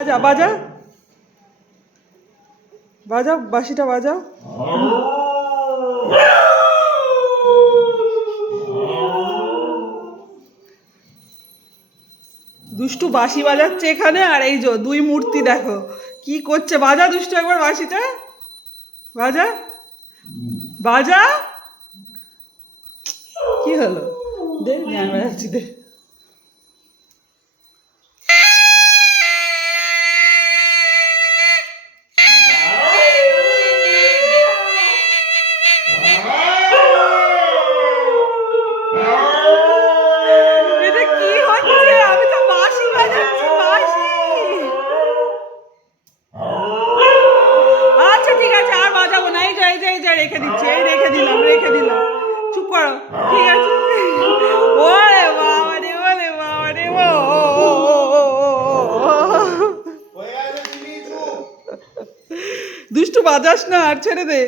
বাজা বাজা বাজা বাঁশিটা বাজা। দুষ্টু বাঁশি বাজাচ্ছে এখানে, আর এই যে দুই মূর্তি দেখো কি করছে। বাজা দুষ্টু একবার বাঁশিটা বাজা বাজা। কি হলো? দে জ্ঞান বাজাচ্ছি দে। এটা কি হচ্ছে? আমি তো বাঁশি বাজাচ্ছি বাঁশি। আচ্ছা ঠিক আছে, আর বাজাবো না। এই যা রেখে দিচ্ছি, এই রেখে দিলাম। চুপ করো, ঠিক আছে। ওরে বাবা রে, ওরে বাবা রে, ও দুষ্টু বাজাস না, আর ছেড়ে দে।